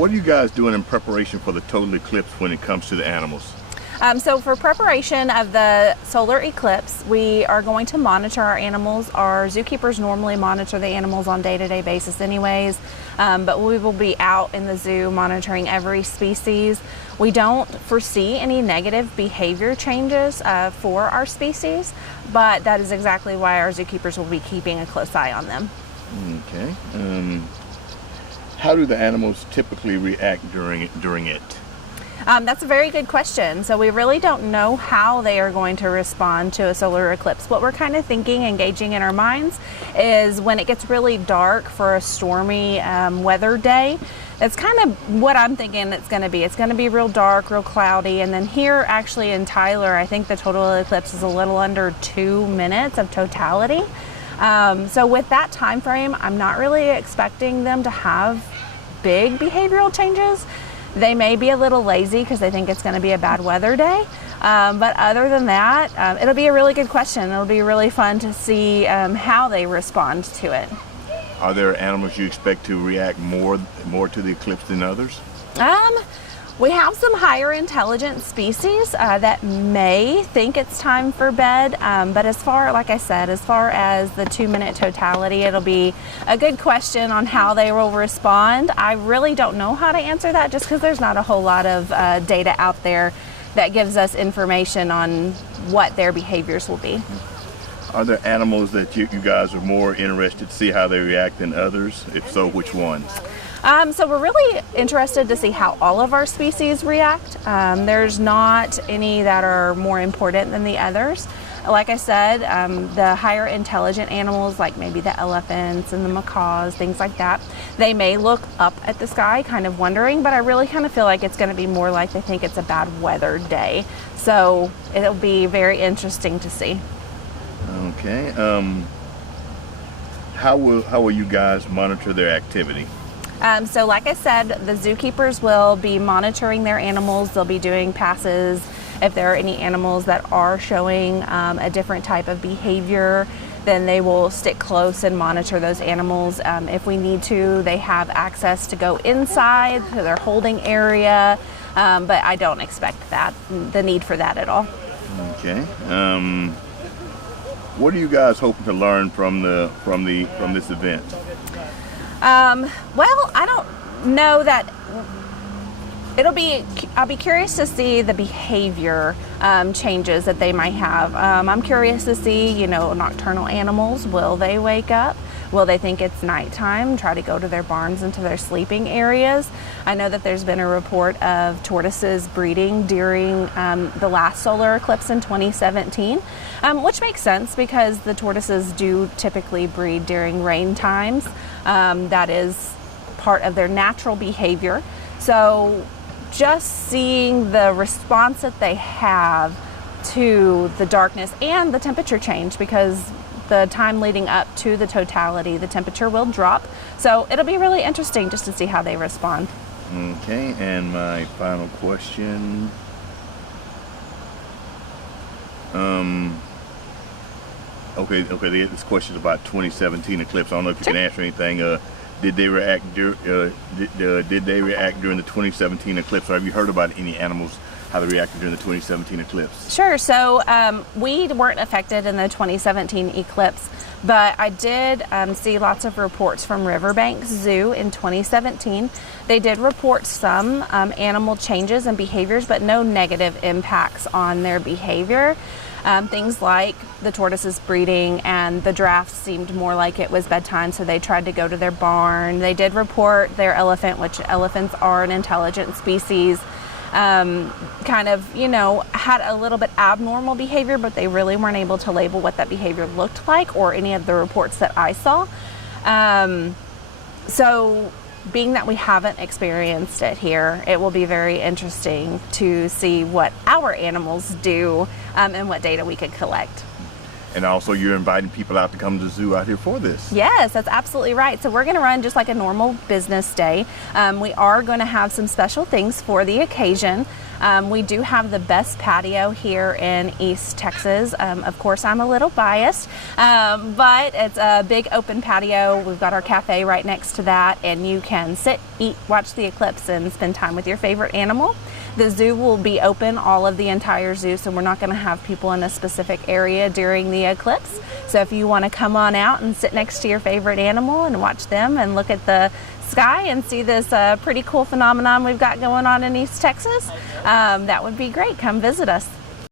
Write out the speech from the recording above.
What are you guys doing in preparation for the total eclipse when it comes to the animals? So for preparation of the solar eclipse, we are going to monitor our animals. Our zookeepers normally monitor the animals on day-to-day basis anyways, but we will be out in the zoo monitoring every species. We don't foresee any negative behavior changes for our species, but that is exactly why our zookeepers will be keeping a close eye on them. Okay. How do the animals typically react during it? That's a very good question. So we really don't know how they are going to respond to a solar eclipse. What we're kind of thinking and gauging in our minds is when it gets really dark for a stormy weather day. That's kind of what I'm thinking it's going to be. It's going to be real dark, real cloudy, and then here actually in Tyler, I think the total eclipse is a little under 2 minutes of totality. So with that time frame, I'm not really expecting them to have big behavioral changes. They may be a little lazy because they think it's going to be a bad weather day. But other than that, it'll be a really good question. It'll be really fun to see how they respond to it. Are there animals you expect to react more to the eclipse than others? We have some higher intelligent species that may think it's time for bed, but like I said, as far as the 2 minute totality, it'll be a good question on how they will respond. I really don't know how to answer that just because there's not a whole lot of data out there that gives us information on what their behaviors will be. Are there animals that you guys are more interested to see how they react than others? If so, which ones? So we're really interested to see how all of our species react. There's not any that are more important than the others. Like I said, the higher intelligent animals, like maybe the elephants and the macaws, things like that, they may look up at the sky kind of wondering, but I really kind of feel like it's going to be more like they think it's a bad weather day. So it'll be very interesting to see. Okay. How will you guys monitor their activity? So like I said, the zookeepers will be monitoring their animals. They'll be doing passes. If there are any animals that are showing a different type of behavior, then they will stick close and monitor those animals. If we need to, they have access to go inside to their holding area, but I don't expect the need for that at all. Okay. What are you guys hoping to learn from this event? Well, I don't know that I'll be curious to see the behavior changes that they might have. I'm curious to see, nocturnal animals. Will they wake up? Will they think it's nighttime, try to go to their barns and to their sleeping areas? I know that there's been a report of tortoises breeding during the last solar eclipse in 2017, which makes sense because the tortoises do typically breed during rain times. That is part of their natural behavior. So just seeing the response that they have to the darkness and the temperature change, because the time leading up to the totality, the temperature will drop. So it'll be really interesting just to see how they respond. Okay, and my final question. Okay, this question is about 2017 eclipse. I don't know if you can answer anything. Did they react during the 2017 eclipse, or have you heard about any animals, how they reacted during the 2017 eclipse? Sure. So we weren't affected in the 2017 eclipse, but I did see lots of reports from Riverbank Zoo in 2017. They did report some animal changes and behaviors, but no negative impacts on their behavior. Things like the tortoises breeding and the giraffes seemed more like it was bedtime, so they tried to go to their barn. They did report their elephant, which elephants are an intelligent species, kind of, had a little bit abnormal behavior, but they really weren't able to label what that behavior looked like or any of the reports that I saw. So being that we haven't experienced it here, it will be very interesting to see what our animals do and what data we could collect. And also you're inviting people out to come to the zoo out here for this. Yes, that's absolutely right. So we're going to run just like a normal business day. We are going to have some special things for the occasion. We do have the best patio here in East Texas. Of course, I'm a little biased, but it's a big open patio. We've got our cafe right next to that, and you can sit, eat, watch the eclipse, and spend time with your favorite animal. The zoo will be open, all of the entire zoo, so we're not going to have people in a specific area during the eclipse. So if you want to come on out and sit next to your favorite animal and watch them and look at the sky and see this pretty cool phenomenon we've got going on in East Texas, that would be great. Come visit us.